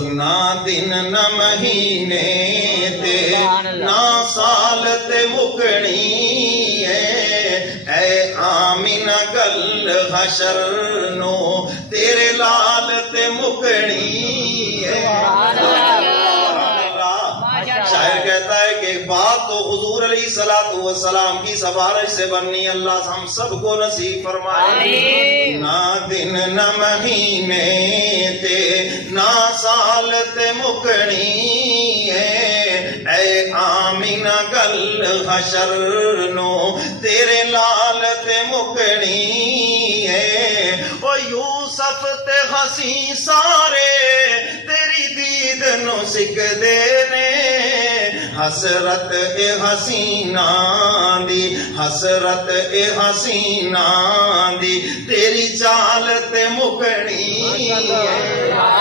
نہ دن نہ مہینے تے نہ سال تے مکنی اے آمینہ گل حشر نو تیرے لال تے مکنی شاعر کہتا ہے کہ ایک بات تو حضور علیہ السلام کی سفارش سے بننی، اللہ ہم سب کو نصیب فرمائے۔ نہ دن نہ مہینے تے نہ سال تے مکنی اے آمینہ گل حشر نو تیرے لال تے مکنی او یوسف تے ہسی سارے تیری دید نو سکدے نے، حسرت اے حسینہ دی حسرت اے حسینہ دی تیری چال تے مکنی